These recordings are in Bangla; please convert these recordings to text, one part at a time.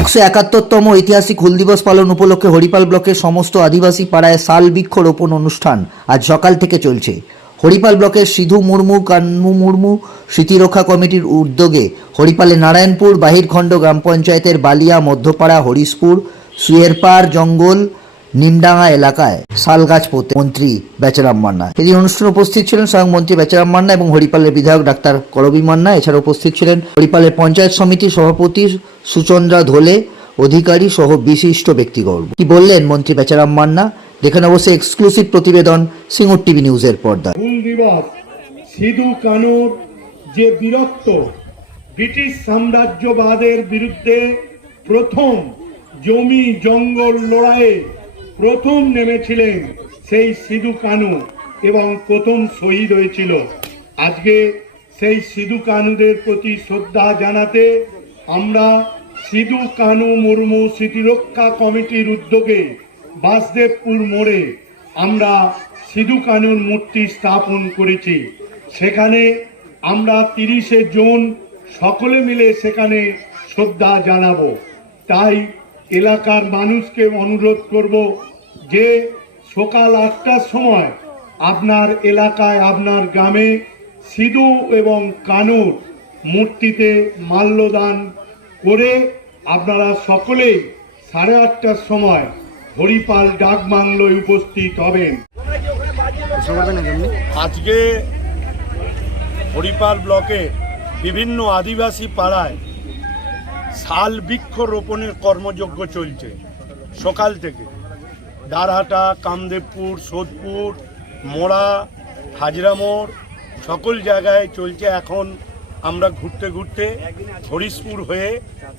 একশো একাত্তরতম ঐতিহাসিক হুল দিবস পালন উপলক্ষে হরিপাল ব্লকের সমস্ত আদিবাসী পাড়ায় সাল বৃক্ষ রোপণ অনুষ্ঠান আজ সকাল থেকে চলছে। হরিপাল ব্লকের সিধু মুর্মু, কানমু মুর্মু স্মৃতিরক্ষা কমিটির উদ্যোগে হরিপালে নারায়ণপুর, বাহিরখণ্ড গ্রাম পঞ্চায়েতের বালিয়া, মধ্যপাড়া, হরিশপুর, সুয়েরপাড়, জঙ্গল নিমডাঙ্গা এলাকায় শাল গাছ পোতে মন্ত্রী বেচারাম মান্না। এদিন অনুষ্ঠানে উপস্থিত ছিলেন স্বয়ং মন্ত্রী বেচারাম মান্না এবং হরিপালের বিধায়ক ডাক্তার করবী মান্না। এছাড়া উপস্থিত ছিলেন হরিপালের পঞ্চায়েত সমিতির সভাপতি সুচন্দ্রা ধোলে, অধিকারী সহ বিশিষ্ট ব্যক্তিগণ কি বললেন মন্ত্রী বেচারাম মান্না? দেখেন অবশ্যই এক্সক্লুসিভ প্রতিবেদন সিঙ্গুর টিভি নিউজের পর্দায়। দিবস সিধু কানুর যে বীরত্ব, ব্রিটিশ সাম্রাজ্যবাদের বিরুদ্ধে প্রথম জমি জঙ্গল লড়াইয়ে প্রথম নেমেছিলেন সেই সিধু কানু এবং প্রথম শহীদ হয়েছিল। আজকে সেই সিধু কানুদের প্রতি শ্রদ্ধা জানাতে আমরা সিধু কানু মুর্মু স্মৃতিরক্ষা কমিটির উদ্যোগে বাসদেবপুর মোড়ে আমরা সিধু কানুর মূর্তি স্থাপন করেছি। সেখানে আমরা তিরিশে জুন সকলে মিলে সেখানে শ্রদ্ধা জানাব। তাই এলাকার মানুষকে অনুরোধ করব যে সকাল আটটার সময় আপনার এলাকায় আপনার গ্রামে সিধু এবং কানুর মূর্তিতে মাল্যদান করে আপনারা সকলেই সাড়ে আটটার সময় হরিপাল ডাক বাংলোয় উপস্থিত হবেন। আজকে হরিপাল ব্লকে বিভিন্ন আদিবাসী পাড়ায় শাল বৃক্ষ রোপণের কর্মযজ্ঞ চলছে। সকাল থেকে। দারহাটা, কামদেবপুর, সোদপুর, মোড়া, হাজরা মোড়, সকল জায়গায় চলছে এখন আমরা ঘুরতে ঘুরতে হরিশপুর হয়ে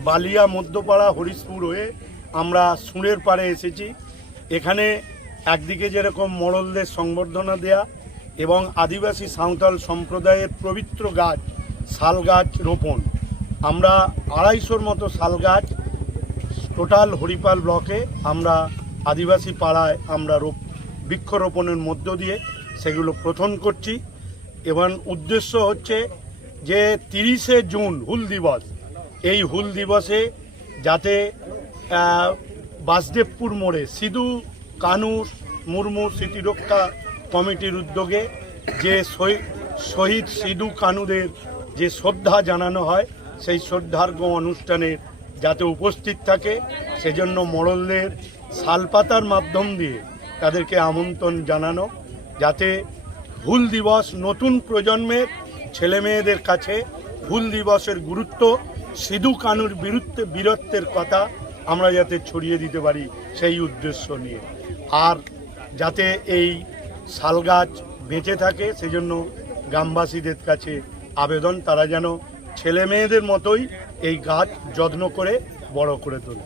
বালিয়া, মধ্যপাড়া, হরিশপুর হয়ে আমরা সুরের পাড়ে এসেছি। এখানে একদিকে যেরকম মরলদের সংবর্ধনা দেয়া এবং আদিবাসী সাঁওতাল সম্প্রদায়ের পবিত্র গাছ, শাল গাছ রোপণ। আমরা আড়াইশোর মতো শাল গাছ টোটাল হরিপাল ব্লকে আমরা আদিবাসী পাড়ায় আমরা রোপ, বৃক্ষরোপণের মধ্য দিয়ে সেগুলো প্রথম করছি। এবং উদ্দেশ্য হচ্ছে যে তিরিশে জুন হুল দিবস, এই হুল দিবসে যাতে বাসদেবপুর মোড়ে সিধু কানু মুর্মু স্মৃতিরক্ষা কমিটির উদ্যোগে যে শহী- শহীদ সিধু কানুদের যে শ্রদ্ধা জানানো হয় সেই শ্রদ্ধার্ঘ অনুষ্ঠানে যাতে উপস্থিত থাকে, সেজন্য মোড়লদের শালপাতার মাধ্যম দিয়ে তাদেরকে আমন্ত্রণ জানানো, যাতে হুল দিবস নতুন প্রজন্মের ছেলে মেয়েদের কাছে হুল দিবসের গুরুত্ব, সিধু কানুর বিরুদ্ধে বীরত্বের কথা আমরা যাতে ছড়িয়ে দিতে পারি, সেই উদ্দেশ্য নিয়ে। আর যাতে এই শালগাছ বেঁচে থাকে, সেজন্য গ্রামবাসীদের কাছে আবেদন, তারা যেন ছেলে মেয়েদের মতোই এই গাছ যত্ন করে বড় করে তোলে।